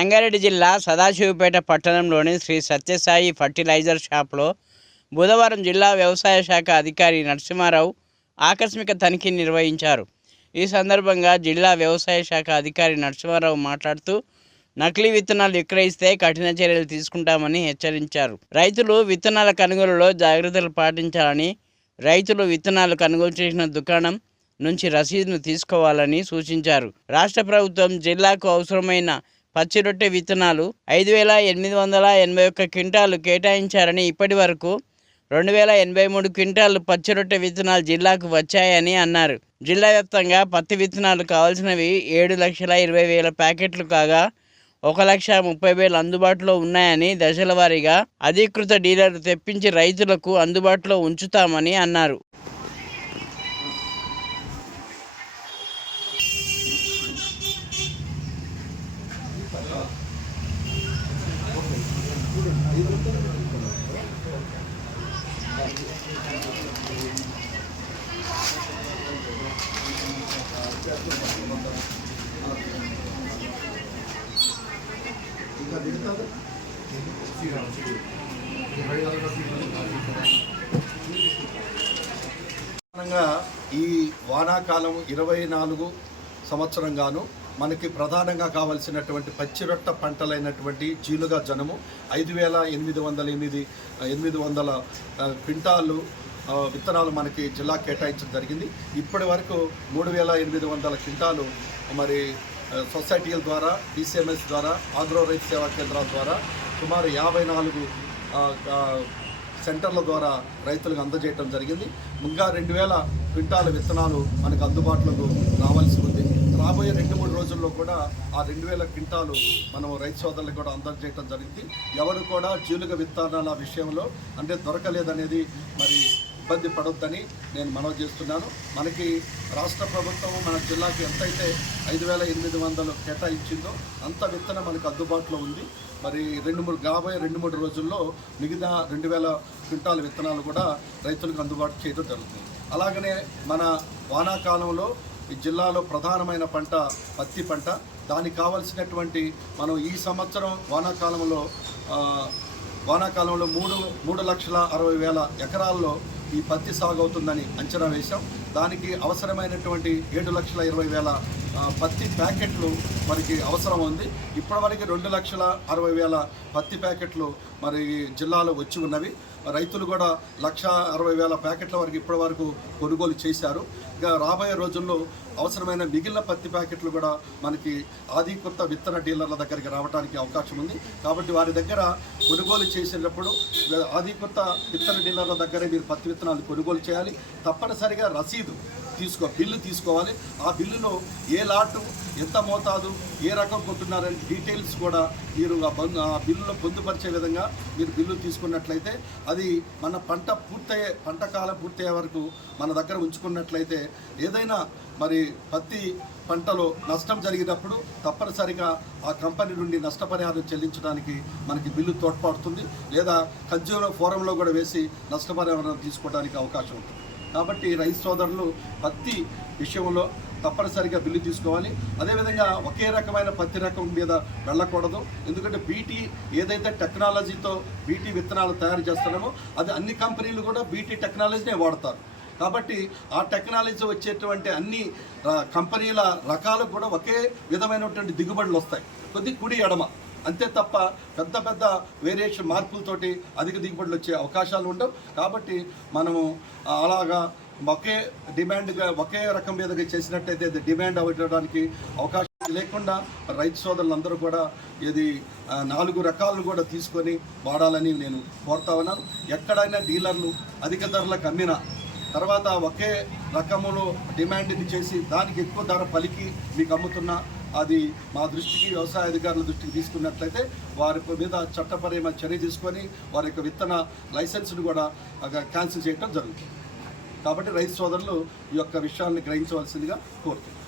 సంగారెడ్డి జిల్లా సదాశివపేట పట్టణంలోని శ్రీ సత్యసాయి ఫర్టిలైజర్ షాప్లో బుధవారం జిల్లా వ్యవసాయ శాఖ అధికారి నరసింహారావు ఆకస్మిక తనిఖీ నిర్వహించారు. ఈ సందర్భంగా జిల్లా వ్యవసాయ శాఖ అధికారి నరసింహారావు మాట్లాడుతూ నకిలీ విత్తనాలు విక్రయిస్తే కఠిన చర్యలు తీసుకుంటామని హెచ్చరించారు. రైతులు విత్తనాల కొనుగోలులో జాగ్రత్తలు పాటించాలని, రైతులు విత్తనాలు కొనుగోలు చేసిన దుకాణం నుంచి రసీదును తీసుకోవాలని సూచించారు. రాష్ట్ర ప్రభుత్వం జిల్లాకు అవసరమైన పచ్చి రొట్టె విత్తనాలు 5,881 క్వింటాలు కేటాయించారని, ఇప్పటి వరకు 2,083 క్వింటాలు పచ్చి రొట్టె విత్తనాలు జిల్లాకు వచ్చాయని అన్నారు. జిల్లా వ్యాప్తంగా పత్తి విత్తనాలు కావాల్సినవి 7,20,000 ప్యాకెట్లు కాగా 1,30,000 అందుబాటులో ఉన్నాయని, దశల వారీగా అధీకృత డీలర్లు తెప్పించి రైతులకు అందుబాటులో ఉంచుతామని అన్నారు. ఈ వానాకాలం 24 సంవత్సరంగాను మనకి ప్రధానంగా కావాల్సినటువంటి పచ్చిరొట్ట పంటలైనటువంటి జీలుగా జనము 5,800 క్వింటాలు విత్తనాలు మనకి జిల్లా కేటాయించడం జరిగింది. ఇప్పటి వరకు 3,800 క్వింటాలు మరి సొసైటీల ద్వారా, DCMS ద్వారా, ఆగ్రో రైతు సేవా కేంద్రాల ద్వారా సుమారు 54 సెంటర్ల ద్వారా రైతులకు అందజేయడం జరిగింది. ఇంకా 2,000 క్వింటాల విత్తనాలు మనకు అందుబాటులోకి రావాల్సి ఉంది. రాబోయే 2-3 రోజుల్లో కూడా ఆ 2,000 క్వింటాలు మనం రైతు సోదరులకు కూడా అందజేయడం జరిగింది. ఎవరు కూడా జీలుగ విత్తనాల విషయంలో అంటే దొరకలేదనేది మరి ఇబ్బంది పడొద్దని నేను మనవి చేస్తున్నాను. మనకి రాష్ట్ర ప్రభుత్వం మన జిల్లాకి ఎంతైతే 5,800 కేటాయించిందో అంత విత్తనం మనకు అందుబాటులో ఉంది. మరి రాబోయే 2-3 రోజుల్లో మిగతా 2,000 క్వింటాల విత్తనాలు కూడా రైతులకు అందుబాటు చేయడం జరుగుతుంది. అలాగనే మన వానాకాలంలో ఈ జిల్లాలో ప్రధానమైన పంట పత్తి పంట. దానికి కావాల్సినటువంటి మనం ఈ సంవత్సరం వానాకాలంలో 3,60,000 ఎకరాల్లో ఈ పత్తి సాగు అవుతుందని అంచనా వేశాం. దానికి అవసరమైనటువంటి 7,20,000 పత్తి ప్యాకెట్లు మనకి అవసరం ఉంది. ఇప్పటివరకు 2,60,000 పత్తి ప్యాకెట్లు మరి జిల్లాలో వచ్చి ఉన్నవి. రైతులు కూడా 1,60,000 ప్యాకెట్ల వరకు ఇప్పటి వరకు కొనుగోలు చేశారు. ఇక రాబోయే రోజుల్లో అవసరమైన మిగిలిన పత్తి ప్యాకెట్లు కూడా మనకి ఆధికృత విత్తన డీలర్ల దగ్గరికి రావడానికి అవకాశం ఉంది. కాబట్టి వారి దగ్గర కొనుగోలు చేసేటప్పుడు ఆధికృత విత్తన డీలర్ల దగ్గరే మీరు పత్తి విత్తనాలు కొనుగోలు చేయాలి. తప్పనిసరిగా రసీదు బిల్లు తీసుకోవాలి. ఆ బిల్లులో ఏ లాటు, ఎంత మోతాదు, ఏ రకం కొంటున్నారని డీటెయిల్స్ కూడా మీరు ఆ బిల్లులో పొందుపరిచే విధంగా మీరు బిల్లు తీసుకున్నట్లయితే అది మన పంట కాలం పూర్తయ్యే వరకు మన దగ్గర ఉంచుకున్నట్లయితే ఏదైనా మరి పత్తి పంటలో నష్టం జరిగినప్పుడు తప్పనిసరిగా ఆ కంపెనీ నుండి నష్టపరిహారం చెల్లించడానికి మనకి బిల్లు తోడ్పడుతుంది. లేదా కన్జ్యూమర్ ఫోరంలో కూడా వేసి నష్టపరిహారం తీసుకోవడానికి అవకాశం ఉంటుంది. కాబట్టి రైతు సోదరులు పత్తి విషయంలో తప్పనిసరిగా బిల్లు తీసుకోవాలి. అదేవిధంగా ఒకే రకమైన పత్తి రకం మీద వెళ్ళకూడదు. ఎందుకంటే బీటీ ఏదైతే టెక్నాలజీతో బీటీ విత్తనాలు తయారు చేస్తున్నామో అది అన్ని కంపెనీలు కూడా బీటీ టెక్నాలజీనే వాడతారు. కాబట్టి ఆ టెక్నాలజీ వచ్చేటువంటి అన్ని కంపెనీల రకాలు కూడా ఒకే విధమైనటువంటి దిగుబడులు వస్తాయి, కొద్ది కుడి ఎడమ అంతే తప్ప పెద్ద వేరియేషన్ మార్పులతోటి అధిక దిగుబడులు వచ్చే అవకాశాలు ఉండవు. కాబట్టి మనము అలాగా ఒకే రకం మీదగా చేసినట్టయితే డిమాండ్ అవ్వడానికి అవకాశం లేకుండా రైతు సోదరులందరూ కూడా ఇది 4 రకాలను కూడా తీసుకొని వాడాలని నేను కోరుతా ఉన్నాను. ఎక్కడైనా డీలర్లు అధిక ధరలకు అమ్మిన తర్వాత ఒకే రకములో డిమాండ్ని చేసి దానికి ఎక్కువ ధర పలికి మీకు అమ్ముతున్నా అది మా దృష్టికి, వ్యవసాయ అధికారుల దృష్టికి తీసుకున్నట్లయితే వారి మీద చట్టపరమైన చర్య తీసుకొని వారి యొక్క విత్తన లైసెన్స్ను కూడా క్యాన్సిల్ చేయడం జరుగుతుంది. కాబట్టి రైతు సోదరులు ఈ యొక్క విషయాన్ని గ్రహించవలసిందిగా కోరుతున్నాను.